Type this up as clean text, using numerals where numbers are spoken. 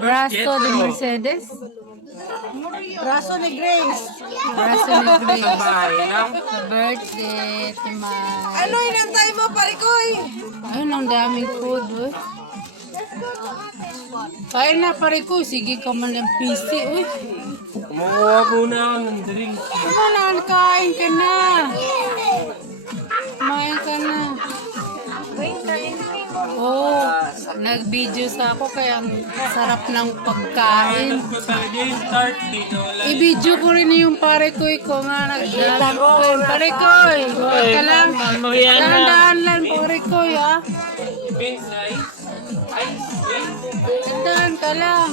Brazo de Mercedes. Braso ni Grace. Brazo de Grace. Bahay lang. Birthday, Timay. Ano inantay mo, parikoy? Ayun, ang daming food, uy. Kain na, pare ko. Sige ka man ng PC, uy. Kumuha muna ako ng drink. Diba na, kain ka na. Kumain ka na. Oh, nag-video sa ako kaya ang sarap ng pagkain. Alam ko talaga yung start dito. I-video ko rin yung pare ko nga Pare ko, huwag ka lang. Dahan-dahan lang, pare ko, ha. Pins, ice. Ice. Dahan ka lang.